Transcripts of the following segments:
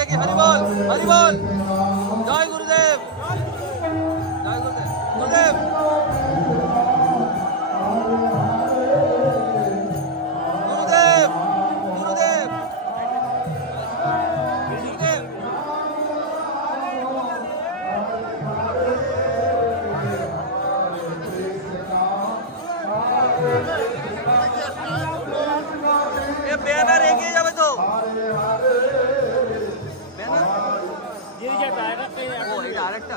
देखिए हरि बोल जय गुरुदेव गुरुदेव ये बैनर एक ही जावे तो बैनर ये जो डायरेक्ट है वो ये direct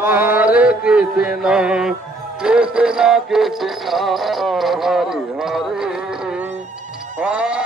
Hare Krishna, Krishna Krishna, Hare Hare, Hare